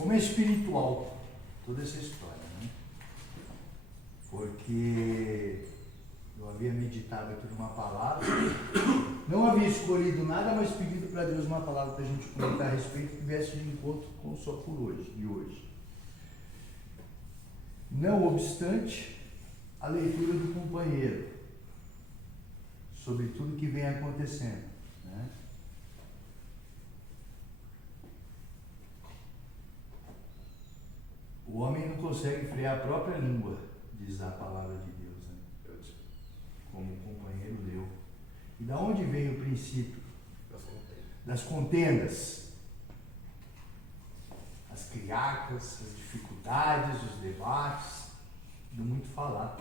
Como é espiritual toda essa história, né? Porque eu havia meditado aqui numa palavra, não havia escolhido nada, mas pedido para Deus uma palavra para a gente comentar a respeito que viesse de encontro com o só por hoje, de hoje. Não obstante, a leitura do companheiro sobre tudo que vem acontecendo, né? O homem não consegue frear a própria língua, diz a palavra de Deus, né? Como o companheiro leu. E da onde vem o princípio? Das contendas. As criacas, as dificuldades, os debates, do muito falar.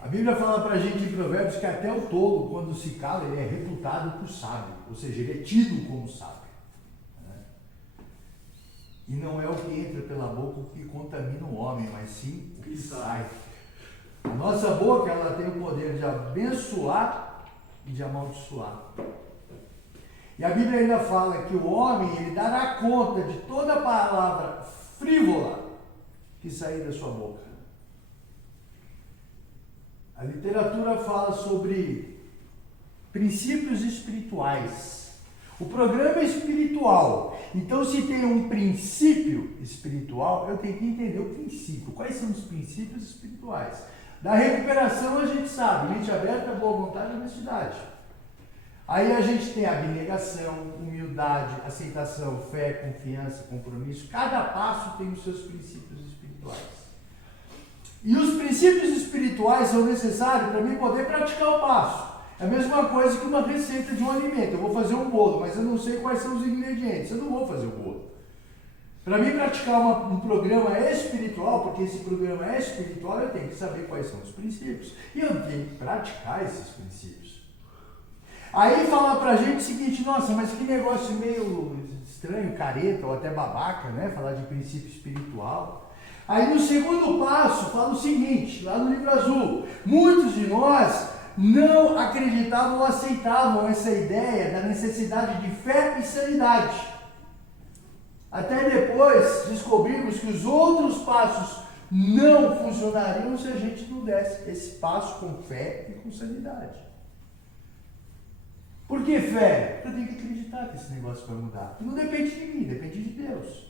A Bíblia fala pra gente em Provérbios que até o tolo, quando se cala, ele é reputado por sábio, ou seja, ele é tido como sábio. E não é o que entra pela boca o que contamina o homem, mas sim o que sai. A nossa boca, ela tem o poder de abençoar e de amaldiçoar. E a Bíblia ainda fala que o homem, ele dará conta de toda palavra frívola que sair da sua boca. A literatura fala sobre princípios espirituais. O programa é espiritual. Então, se tem um princípio espiritual, eu tenho que entender o princípio. Quais são os princípios espirituais? Da recuperação a gente sabe, mente aberta, boa vontade e honestidade. Aí a gente tem abnegação, humildade, aceitação, fé, confiança, compromisso. Cada passo tem os seus princípios espirituais. E os princípios espirituais são necessários para mim poder praticar o passo. É a mesma coisa que uma receita de um alimento. Eu vou fazer um bolo, mas eu não sei quais são os ingredientes. Eu não vou fazer o bolo. Para mim praticar um programa espiritual, porque esse programa é espiritual, eu tenho que saber quais são os princípios. E eu tenho que praticar esses princípios. Aí fala pra gente o seguinte: nossa, mas que negócio meio estranho, careta ou até babaca, né? Falar de princípio espiritual. Aí no segundo passo fala o seguinte, lá no livro azul: muitos de nós não acreditavam ou aceitavam essa ideia da necessidade de fé e sanidade. Até depois descobrimos que os outros passos não funcionariam se a gente não desse esse passo com fé e com sanidade. Por que fé? Eu tenho que acreditar que esse negócio vai mudar. E não depende de mim, depende de Deus.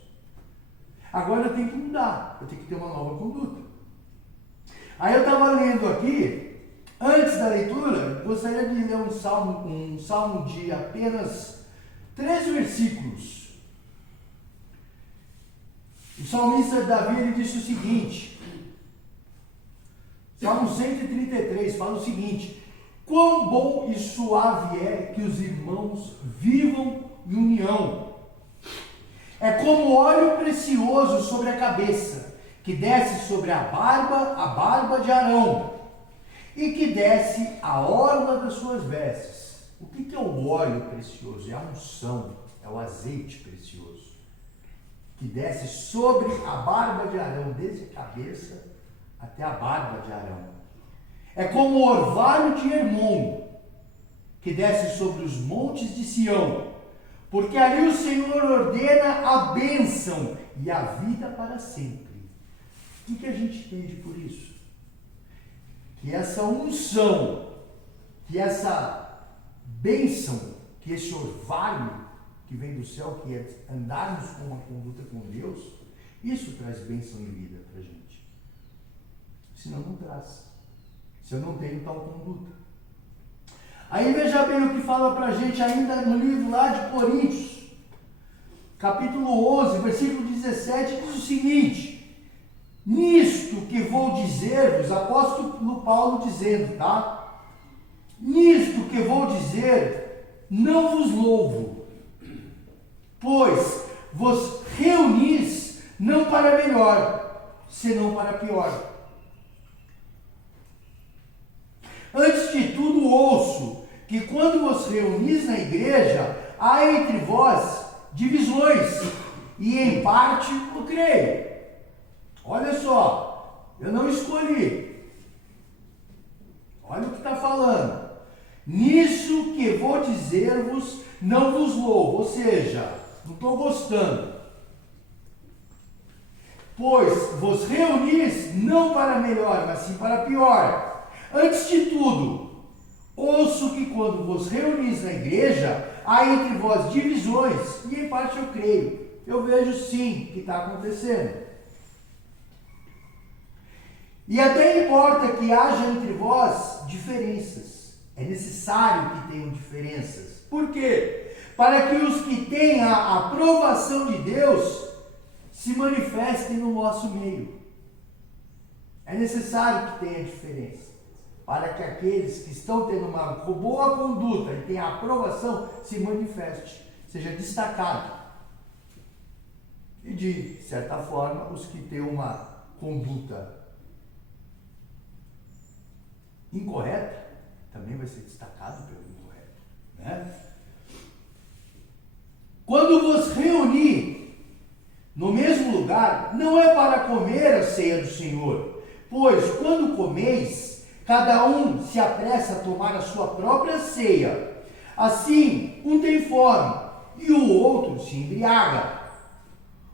Agora eu tenho que mudar, eu tenho que ter uma nova conduta. Aí eu estava lendo aqui, antes da leitura, gostaria de ler um salmo de apenas 3 versículos. O salmista Davi, ele disse o seguinte, Salmo 133, fala o seguinte: quão bom e suave é que os irmãos vivam em união. É como óleo precioso sobre a cabeça, que desce sobre a barba de Arão, e que desce a orla das suas vestes. O que é o óleo precioso? É a unção, é o azeite precioso, que desce sobre a barba de Arão, desde a cabeça até a barba de Arão. É como o orvalho de Hermon, que desce sobre os montes de Sião, porque ali o Senhor ordena a bênção e a vida para sempre. O que a gente entende por isso? Que essa unção, que essa bênção, que esse orvalho que vem do céu, que é andarmos com uma conduta com Deus, isso traz bênção e vida para a gente. Senão não traz. Se eu não tenho tal conduta. Aí veja bem o que fala para a gente ainda no livro lá de Coríntios, capítulo 11, versículo 17, diz o seguinte: nisto que vou dizer-vos, apóstolo Paulo dizendo, tá? Nisto que vou dizer, não vos louvo, pois vos reunis não para melhor, senão para pior. Antes de tudo, ouço que quando vos reunis na igreja, há entre vós divisões, e em parte o creio. Olha só, eu não escolhi. Olha o que está falando. Nisso que vou dizer-vos, não vos louvo. Ou seja, não estou gostando. pois vos reunis não para melhor, mas sim para pior. Antes de tudo, ouço que quando vos reunis na igreja, há entre vós divisões, e em parte eu creio. Eu vejo sim que está acontecendo. E até importa que haja entre vós diferenças. É necessário que tenham diferenças. Por quê? Para que os que têm a aprovação de Deus se manifestem no nosso meio. É necessário que tenha diferença. Para que aqueles que estão tendo uma boa conduta e têm a aprovação se manifeste, seja destacado. E de certa forma, os que têm uma conduta incorreta também vai ser destacado pelo incorreto, né? Quando vos reunir no mesmo lugar, não é para comer a ceia do Senhor, pois quando comeis, cada um se apressa a tomar a sua própria ceia. Assim, um tem fome e o outro se embriaga.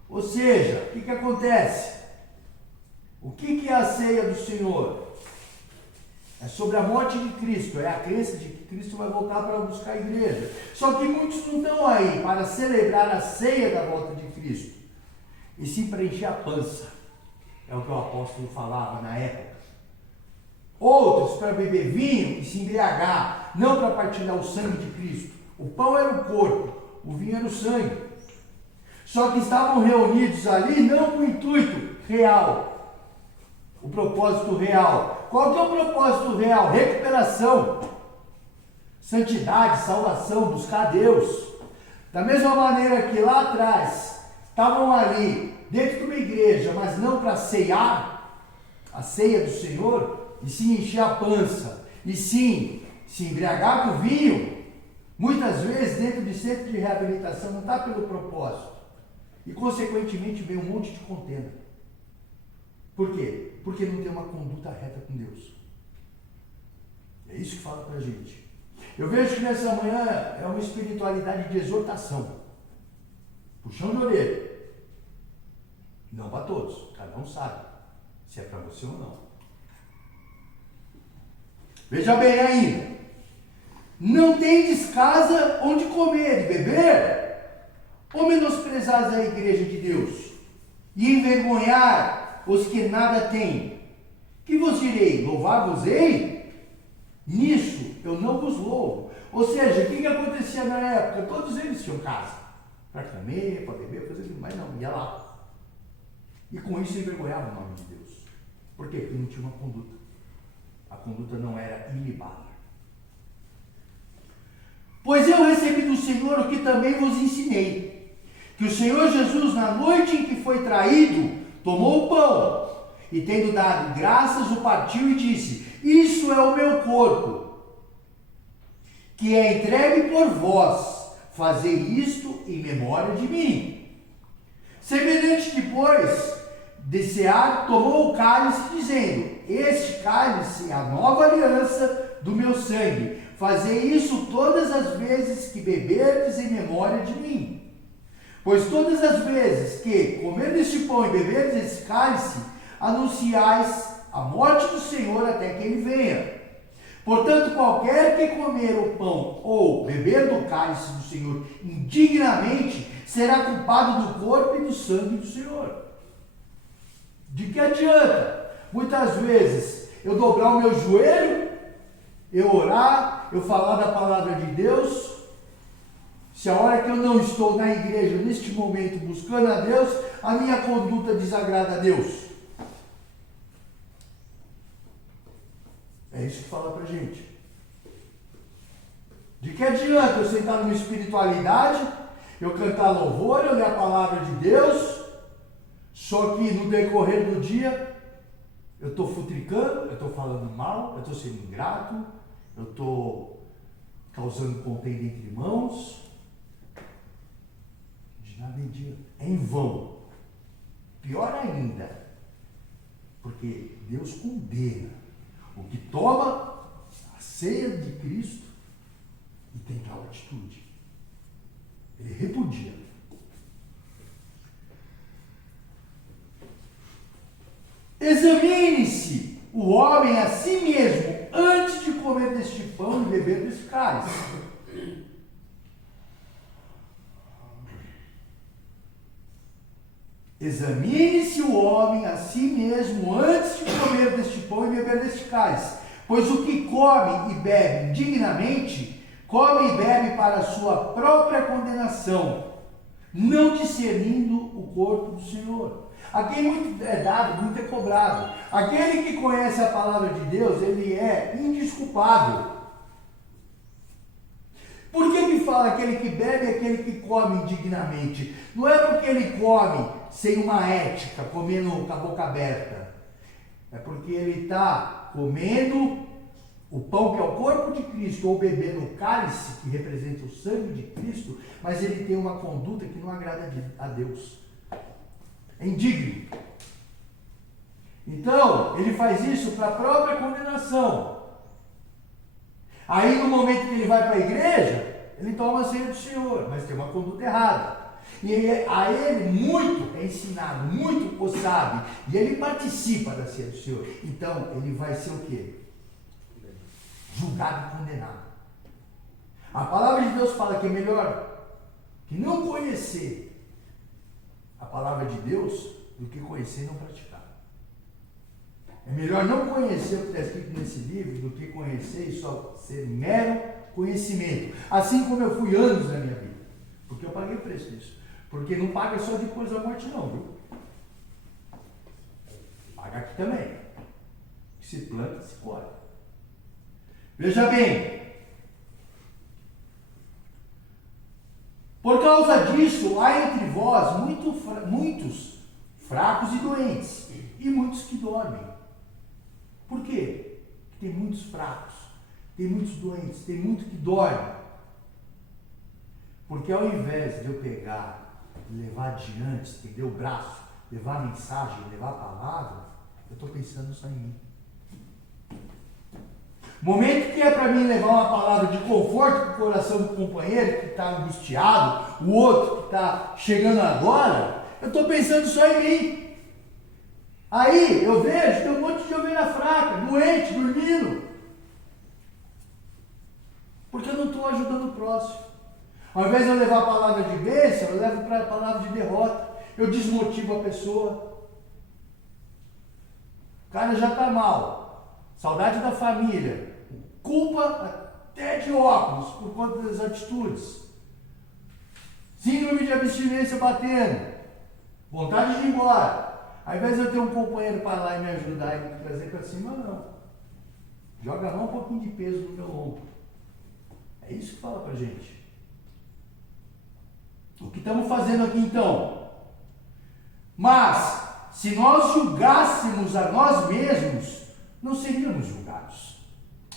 Ou seja, o que acontece? O que é a ceia do Senhor? É sobre a morte de Cristo, é a crença de que Cristo vai voltar para buscar a igreja. Só que muitos não estão aí para celebrar a ceia da volta de Cristo, e sim para encher a pança. É o que o apóstolo falava na época. Outros para beber vinho e se embriagar, não para partilhar o sangue de Cristo. O pão era o corpo, o vinho era o sangue. Só que estavam reunidos ali não com o intuito real, o propósito real. Qual que é o propósito real? Recuperação, santidade, salvação, buscar Deus. Da mesma maneira que lá atrás estavam ali dentro de uma igreja, mas não para ceiar a ceia do Senhor, e sim encher a pança, e sim se embriagar com vinho, muitas vezes dentro de centro de reabilitação não está pelo propósito. E consequentemente vem um monte de contenda. Por quê? Porque não tem uma conduta reta com Deus. É isso que fala pra gente. Eu vejo que nessa manhã é uma espiritualidade de exortação. Puxão de orelha. Não para todos. Cada um sabe se é para você ou não. Veja bem ainda. Não tendes casa onde comer e beber, ou menosprezais a igreja de Deus, e envergonhar os que nada têm. Que vos direi? Louvar-vos-ei? Nisso eu não vos louvo. Ou seja, o que acontecia na época? Todos eles tinham casa para comer, para beber, fazer tudo, mas não, ia lá. E com isso envergonhava o nome de Deus. Por quê? Porque não tinha uma conduta. A conduta não era ilibada. Pois eu recebi do Senhor o que também vos ensinei, que o Senhor Jesus, na noite em que foi traído, tomou o pão, e tendo dado graças, o partiu e disse: isso é o meu corpo, que é entregue por vós, fazei isto em memória de mim. Semelhante depois de cear, tomou o cálice, dizendo: este cálice é a nova aliança do meu sangue. Fazei isso todas as vezes que beberdes em memória de mim. Pois todas as vezes que comerdes este pão e beberdes esse cálice, anunciais a morte do Senhor até que ele venha. Portanto, qualquer que comer o pão ou beber do cálice do Senhor indignamente, será culpado do corpo e do sangue do Senhor. De que adianta? Muitas vezes eu dobrar o meu joelho, eu orar, eu falar da palavra de Deus, se a hora que eu não estou na igreja, neste momento, buscando a Deus, a minha conduta desagrada a Deus. É isso que fala pra gente. De que adianta eu sentar numa espiritualidade, eu cantar louvor, eu ler a palavra de Deus, só que no decorrer do dia, eu estou futricando, eu estou falando mal, eu estou sendo ingrato, eu estou causando contenda entre irmãos. De nada adianta. É em vão. Pior ainda, porque Deus condena o que toma a ceia de Cristo e tem tal atitude. Ele repudia. Examine-se o homem a si mesmo antes de comer deste pão e beber deste cálice. Examine-se o homem a si mesmo antes de comer deste pão e beber deste cálice. Pois o que come e bebe indignamente, come e bebe para a sua própria condenação, não discernindo o corpo do Senhor. A quem muito é dado, muito é cobrado. Aquele que conhece a palavra de Deus, ele é indesculpável. Por que fala aquele que bebe e aquele que come indignamente? Não é porque ele come sem uma ética, comendo com a boca aberta. É porque ele está comendo o pão que é o corpo de Cristo, ou bebendo o cálice que representa o sangue de Cristo, mas ele tem uma conduta que não agrada a Deus. É indigno. Então, ele faz isso para a própria condenação. Aí, no momento que ele vai para a igreja, ele toma a ceia do Senhor, mas tem uma conduta errada. E a ele muito é ensinado, muito o sabe, e ele participa da ceia do Senhor. Então, ele vai ser o quê? Julgado e condenado. A palavra de Deus fala que é melhor que não conhecer a palavra de Deus do que conhecer e não praticar. É melhor não conhecer o que está escrito nesse livro do que conhecer e só ser mero conhecimento. Assim como eu fui anos na minha vida. Porque eu paguei o preço disso. Porque não paga só depois da morte não, viu? Paga aqui também. Se planta, se colhe. Veja bem. Por causa disso, há entre vós muitos fracos e doentes, e muitos que dormem. Por quê? Porque tem muitos fracos, tem muitos doentes, tem muito que dorme. Porque ao invés de eu pegar, levar adiante, estender o braço, levar a mensagem, levar a palavra, eu estou pensando só em mim. Momento que é para mim levar uma palavra de conforto para o coração do companheiro que está angustiado, o outro que está chegando agora, eu estou pensando só em mim. Aí eu vejo, tem um monte de ovelha fraca, doente, dormindo. Porque eu não estou ajudando o próximo. Ao invés de eu levar a palavra de bênção, eu levo para a palavra de derrota. Eu desmotivo a pessoa. O cara já está mal. Saudade da família. Culpa até de óculos por conta das atitudes. Síndrome de abstinência batendo. Vontade de ir embora. Ao invés de eu ter um companheiro para lá e me ajudar e me trazer para cima, não. Joga lá um pouquinho de peso no meu ombro. É isso que fala para gente. O que estamos fazendo aqui então? Mas, se nós julgássemos a nós mesmos, não seríamos julgados.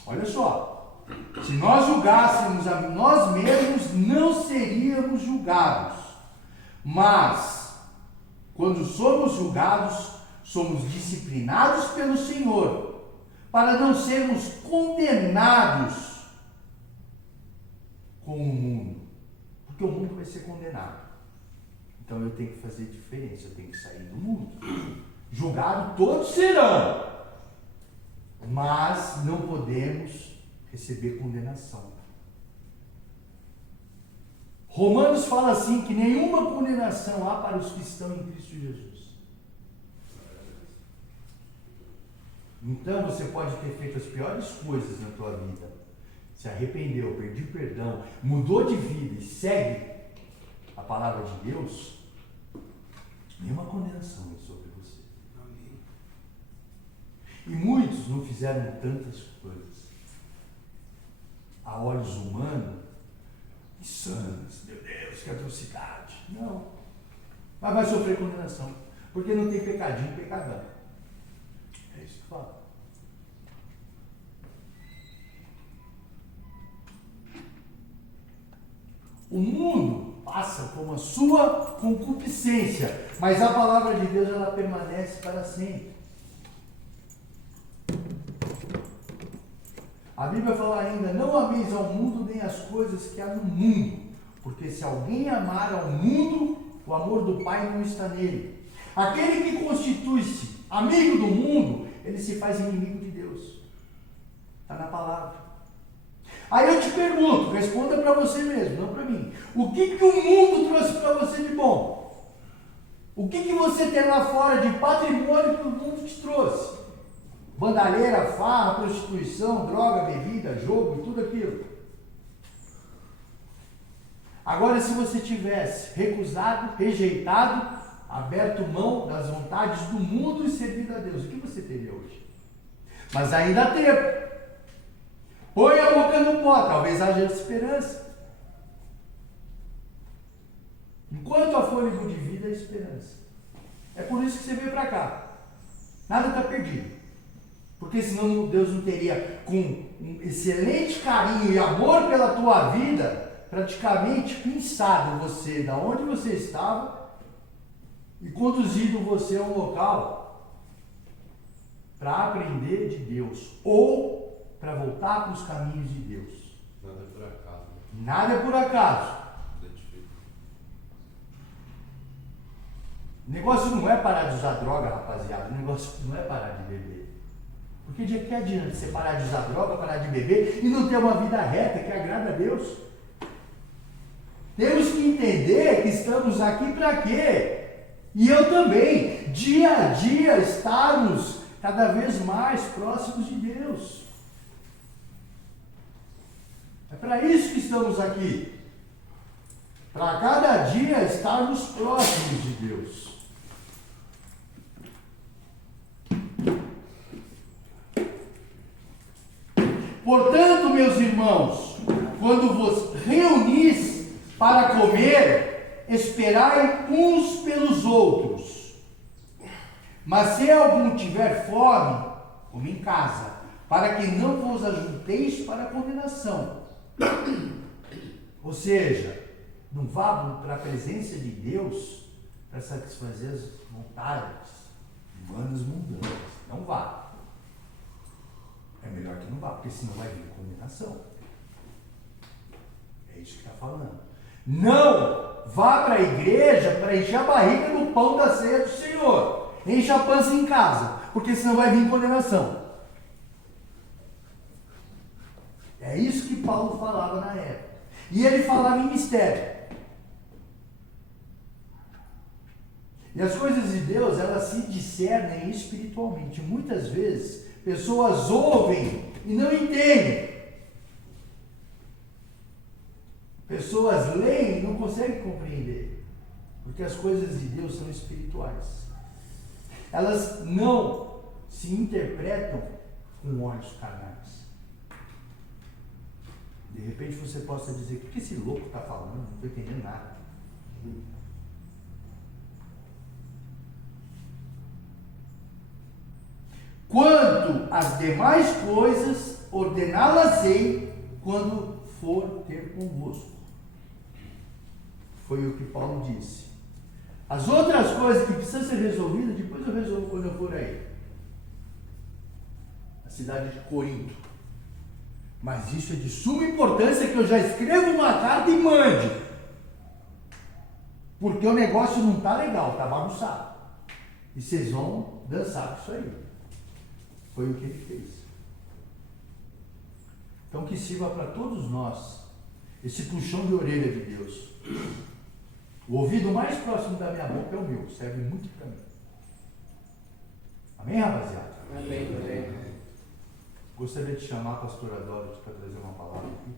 Olha só. Se nós julgássemos a nós mesmos, não seríamos julgados. Mas, quando somos julgados, somos disciplinados pelo Senhor, para não sermos condenados com o mundo. Porque o mundo vai ser condenado. Então eu tenho que fazer diferença, eu tenho que sair do mundo. Julgado todos serão, mas não podemos receber condenação. Romanos fala assim, que nenhuma condenação há para os que estão em Cristo Jesus. Então você pode ter feito as piores coisas na tua vida, se arrependeu, pediu perdão, mudou de vida e segue a palavra de Deus, nenhuma condenação é sobre você. Amém. E muitos não fizeram tantas coisas a olhos humanos, insanas, meu Deus, que atrocidade. Não. Mas vai sofrer condenação, porque não tem pecadinho e pecadão. É isso que fala. O mundo passa com a sua concupiscência, mas a palavra de Deus ela permanece para sempre. A Bíblia fala ainda, não ameis ao mundo nem as coisas que há no mundo, porque se alguém amar ao mundo, o amor do Pai não está nele. Aquele que constitui-se amigo do mundo, ele se faz inimigo de Deus. Está na palavra. Aí eu te pergunto, responda para você mesmo, não para mim. O que o mundo trouxe para você de bom? O que você tem lá fora de patrimônio que o mundo te trouxe? Bandalheira, farra, prostituição, droga, bebida, jogo e tudo aquilo. Agora, se você tivesse recusado, rejeitado, aberto mão das vontades do mundo e servido a Deus, o que você teria hoje? Mas ainda há tempo. Põe a boca no pó, talvez haja esperança. Enquanto há fôlego de vida, há esperança. É por isso que você veio para cá. Nada está perdido. Porque senão Deus não teria, com um excelente carinho e amor pela tua vida, praticamente pinçado você da onde você estava e conduzido você a um local para aprender de Deus ou para voltar para os caminhos de Deus. Nada é por acaso. Nada é por acaso. O negócio não é parar de usar droga, rapaziada. O negócio não é parar de beber. Porque de que adianta você parar de usar droga, parar de beber e não ter uma vida reta que agrada a Deus? Temos que entender que estamos aqui para quê? E eu também, dia a dia, estarmos cada vez mais próximos de Deus. É para isso que estamos aqui. Para cada dia estarmos próximos de Deus. Portanto, meus irmãos, quando vos reunis para comer, esperai uns pelos outros. Mas se algum tiver fome, come em casa, para que não vos ajunteis para a condenação. Ou seja, não vá para a presença de Deus para satisfazer as vontades humanas mundanas. Não vá. É melhor que não vá, porque senão vai vir condenação. É isso que está falando. Não vá para a igreja para encher a barriga no pão da ceia do Senhor. Enche a pança em casa, porque senão vai vir condenação. É isso que Paulo falava na época. E ele falava em mistério. E as coisas de Deus, elas se discernem espiritualmente. Muitas vezes, pessoas ouvem e não entendem. Pessoas leem e não conseguem compreender. Porque as coisas de Deus são espirituais. Elas não se interpretam com olhos carnais. De repente você possa dizer, o que esse louco está falando? Não estou entendendo nada. Quanto às demais coisas, ordená-las-ei quando for ter convosco. Foi o que Paulo disse. As outras coisas que precisam ser resolvidas, depois eu resolvo quando eu for aí. A cidade de Corinto. Mas isso é de suma importância que eu já escrevo uma carta e mande. Porque o negócio não está legal, está bagunçado. E vocês vão dançar com isso aí. Foi o que ele fez. Então que sirva para todos nós esse puxão de orelha de Deus. O ouvido mais próximo da minha boca é o meu, serve muito para mim. Amém, rapaziada? Amém, amém. Gostaria de chamar a pastora Dora para trazer uma palavra aqui.